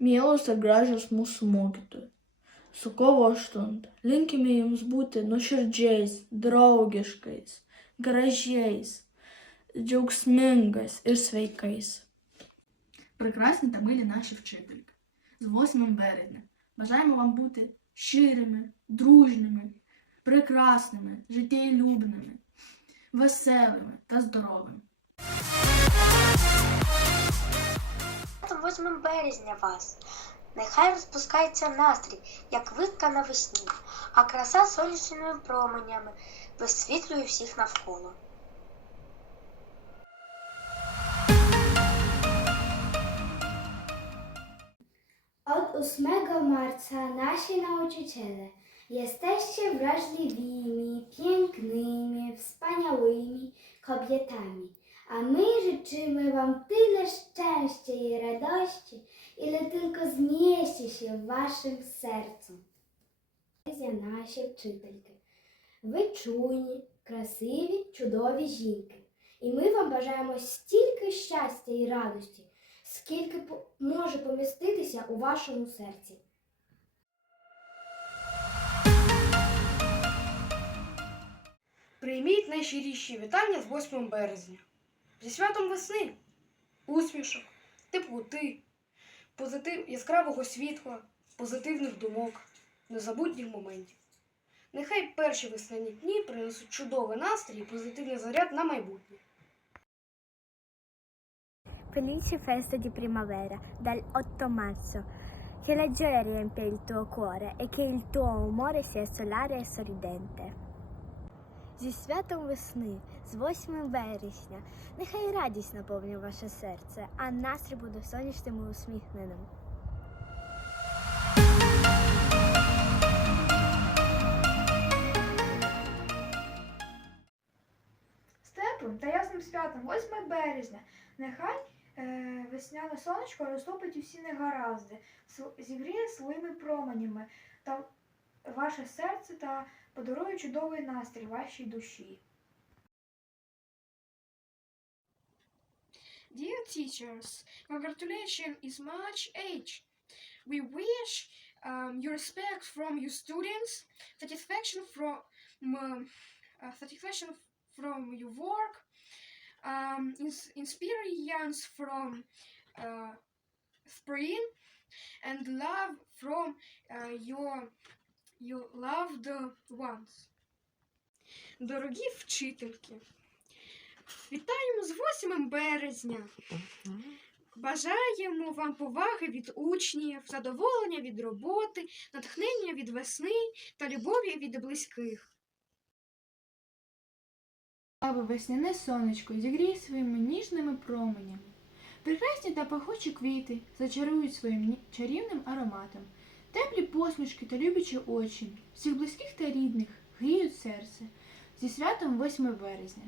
Mieluose gražios mūsų mokytojai. Su kovo 8. Linkime jums būti nuoširdžiais, draugiškais, gražiais, džiaugsmingais ir sveikais. Прекрасні та милі наші вчительки. З 8 березня бажаємо вам бути щирими, дружними, прекрасними, життєлюбними, веселими та здоровими. Святом 8 березня вас. Нехай розпускається настрій, як витка навесні, а краса сонячними променями висвітлює всіх навколо. Od 8 marca nasi nauczyciele jesteście wrażliwymi, pięknymi, wspaniałymi kobietami, a my życzymy Wam tyle szczęścia i radości, ile tylko zmieści się w Waszym наші вчительки. Ви чуйні, красиві, чудові жінки. І ми вам бажаємо стільки щастя і радості, скільки може поміститися у вашому серці. Прийміть найщиріші вітання з 8 березня. Зі святом весни, усмішок, теплоти, позитив яскравого світла, позитивних думок, незабутніх моментів. Нехай перші весняні дні принесуть чудовий настрій і позитивний заряд на майбутнє. Felice festa di primavera dal 8 marzo. Che la gioia riempia il tuo cuore e che il tuo umore sia solare e sorridente. Зі святом весни, з 8 вересня, нехай радість наповнює ваше серце, а настрій буде сонячним і усміхненим. З та ясним святом 8 березня. Нехай е, весняне сонечко розтопить усі негаразди, зігріє своїми променями та ваше серце та подарує чудовий настрій вашій душі. Dear teachers, congratulations is much age. We wish um, you respect from your students, satisfaction from um, uh, satisfaction from your work, um, ins- experience from uh, spring, and love from uh, your your loved ones. Дорогі вчительки, вітаємо з 8 березня. Бажаємо вам поваги від учнів, задоволення від роботи, натхнення від весни та любові від близьких. Аби весняне сонечко зігріє своїми ніжними променями. Прекрасні та пахучі квіти зачарують своїм чарівним ароматом. Теплі посмішки та любячі очі, всіх близьких та рідних гріють серце. Зі святом 8 березня.